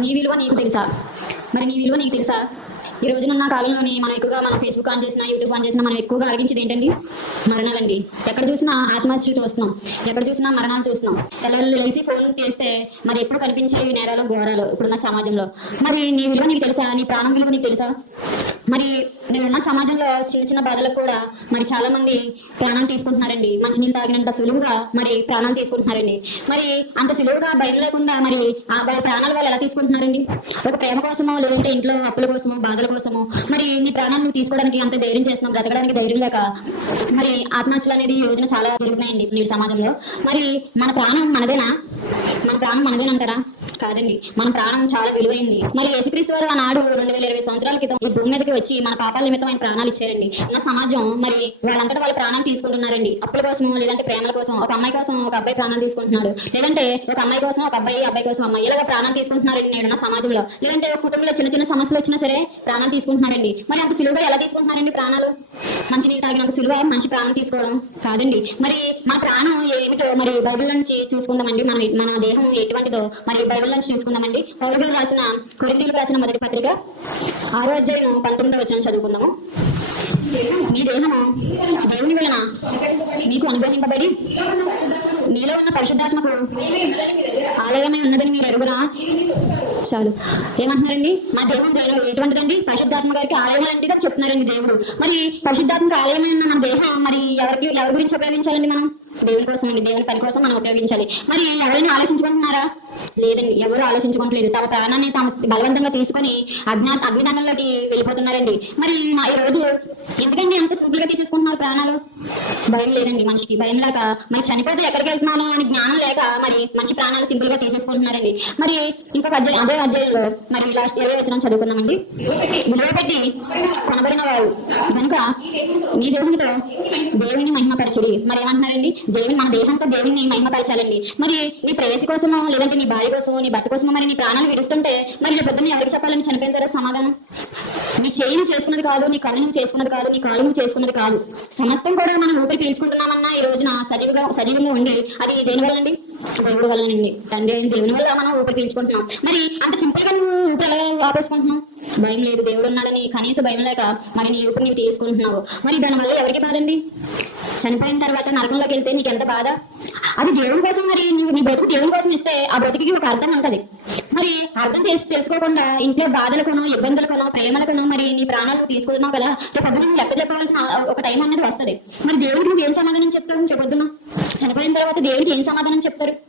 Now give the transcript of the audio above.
నీ విలువ నీకు తెలుసా? మరి నీ విలువ నీకు తెలుసా? ఈ రోజునున్న కాలంలోని మనం ఎక్కువగా మనం ఫేస్బుక్ ఆన్ చేసినా, యూట్యూబ్ ఆన్ చేసినా మనం ఎక్కువగా ఆలోచించేది ఏంటండి? మరణాలండి. ఎక్కడ చూసినా ఆత్మహత్యలు చూస్తున్నాం, ఎక్కడ చూసినా మరణాలు చూస్తున్నాం. తెల్లవాళ్ళు లేచి ఫోన్ చేస్తే మరి ఎప్పుడు కనిపించే నేరాలు ఘోరాలు ఇప్పుడున్న సమాజంలో. మరి నీ విలువ నీకు తెలుసా? నీ ప్రాణం విలువ నీకు తెలుసా? మరి నేనున్న సమాజంలో చిన్న చిన్న బాధలకు కూడా మరి చాలా మంది ప్రాణాలు తీసుకుంటున్నారండి. మంచినీళ్ళు తాగినంత సులువుగా మరి ప్రాణాలు తీసుకుంటున్నారండి. మరి అంత సులువుగా భయం లేకుండా మరి ఆ ప్రాణాల వాళ్ళు ఎలా తీసుకుంటున్నారండి? ఒక ప్రేమ కోసమో, లేదంటే ఇంట్లో అప్పుల కోసమో, బాధల కోసమో మరి నీ ప్రాణాలను తీసుకోవడానికి అంత ధైర్యం చేస్తున్నాం, బ్రతకడానికి ధైర్యం లేక మరి ఆత్మహత్యలు అనేది ఈ రోజున చాలా జరుగుతున్నాయండి నేటి సమాజంలో. మరి మన ప్రాణం మనదేనా? మన ప్రాణం మనదేనంటారా? కాదండి. మన ప్రాణం చాలా విలువైంది. మరి యేసుక్రీస్తు వారు ఆనాడు 2020 సంవత్సరాల క్రితం ఈ భూమి మీదకి వచ్చి మన పాపాల నిమిత్తం ఆయన ప్రాణాలు ఇచ్చారండి. మన సమాజం మరి వాళ్ళంతటా వాళ్ళ ప్రాణాలు తీసుకుంటున్నారండి. అప్పుల కోసం, లేదంటే ప్రేమల కోసం. ఒక అమ్మాయి కోసం ఒక అబ్బాయి ప్రాణాలు తీసుకుంటున్నాడు, లేదంటే ఒక అమ్మాయి కోసం ఒక అబ్బాయి, అబ్బాయి కోసం అమ్మాయి, ఇలాగ ప్రాణాలు తీసుకుంటున్నారండి నేడున్న సమాజంలో. లేదంటే ఒక కుటుంబంలో చిన్న చిన్న సమస్యలు వచ్చినా సరే ప్రాణాలు తీసుకుంటున్నారండి. మరి అంత సులువుగా ఎలా తీసుకుంటున్నారండి ప్రాణాలు? మంచి నీళ్ళు తాగినంత సులువా మంచి ప్రాణం తీసుకోవడం? కాదండి. మరి మన ప్రాణం ఏమిటో మరి బైబిల్ నుంచి చూసుకుందామండి. మన దేహం ఎటువంటిదో మరి బైబిల్ నుంచి చూసుకుందామండి. పౌలు గారు రాసిన కొరింథీయులకు రాసిన మొదటి పత్రిక 6వ అధ్యాయం 19వ వచనం చదువుకుందాము. మీ దేహము దేవుని వలన మీకు అనుగ్రహింపబడి మీలో ఉన్న పరిశుద్ధాత్మకు ఆలయమై ఉన్నదని మీరు ఎరుగురా? చాలు. ఏమంటున్నారండి? మా దేహం దేవుడు ఎటువంటిదండి? పరిశుద్ధాత్మ గారికి ఆలయం లాంటిగా చెప్తున్నారండి దేవుడు. మరి పరిశుద్ధాత్మక ఆలయమైన మన దేహం మరి ఎవరి గురించి ఉపయోగించాలండి? మనం దేవుని కోసం అండి. దేవుని పని కోసం మనం ఉపయోగించాలి. మరి ఎవరైనా ఆలోచించుకుంటున్నారా? లేదండి. ఎవరు ఆలోచించుకోవట్లేదు. తమ ప్రాణాన్ని తాము బలవంతంగా తీసుకొని అగ్నిదండంలోకి వెళ్ళిపోతున్నారండి. మరి ఈ రోజు ఎందుకండి అంత సింపుల్ గా తీసేసుకుంటున్నారు ప్రాణాలు? భయం లేదండి మనిషికి. భయం లేక మరి చనిపోతే ఎక్కడికి వెళ్తున్నాను అని జ్ఞానం లేక మరి మనిషి ప్రాణాలు సింపుల్ గా తీసేసుకుంటున్నారండి. మరి ఇంకొక అదే అధ్యాయంలో మరి లాస్ట్ 20వ వచనం చదువుకుందామండి. విలువ పెట్టి కొనబడిన వారు కనుక మీ దేవునితో దేవుని మహిమపరచుడి. మరి ఏమంటున్నారండి? మన దేహంతో దేవుని మహిమపరచాలండి. మరి నీ ప్రేయసి కోసమో, లేదంటే నీ భార్య కోసమో, నీ భర్త కోసమో మరి నీ ప్రాణాలు విడుస్తుంటే మరి నీ పొద్దున్న ఎవరికి చెప్పాలని? చనిపోయిన తర్వాత సమాధానం? నీ చేయి నువ్వు చేసుకున్నది కాదు, నీ కన్ను నువ్వు చేసుకున్నది కాదు, నీ కాలు నువ్వు చేసుకున్నది కాదు. సమస్తం కూడా మనం ఊపిరి పీల్చుకుంటున్నామన్నా ఈ రోజున సజీవంగా ఉండి అది దేని వల్ల అండి? దేవుడి వల్లనండి. తండ్రి అయిన దేవుని వల్ల మనం ఊపిరి పీల్చుకుంటున్నాం. మరి అంత సింపుల్ గా నువ్వు ఊపిరి ఎలా ఆపేసుకుంటున్నావు? భయం లేదు, దేవుడు ఉన్నాడని కనీస భయం లేక మరి నీ ఊపిరి నీవు తీసుకుంటున్నావు. మరి దానివల్ల ఎవరికి బాధండి? చనిపోయిన తర్వాత నరకంలోకి వెళ్తే నీకు ఎంత బాధ? అది దేవుని కోసం. మరి నీ బ్రతుకు దేవుని కోసం ఇస్తే ఆ బ్రతికి ఒక అర్థం ఉంటది. మరి అర్థం తెలుసుకోకుండా ఇంట్లో బాధలకునో, ఇబ్బందులకునో, ప్రేమలకునో మరి నీ ప్రాణాలు తీసుకుంటున్నావు కదా. రేపు పొద్దున నువ్వు లెక్క చెప్పవలసిన ఒక టైం అనేది వస్తుంది. మరి దేవుడికి నువ్వు ఏం సమాధానం చెప్తావు? రేపు పొద్దున చనిపోయిన తర్వాత దేవుడికి ఏం సమాధానం చెప్తారు?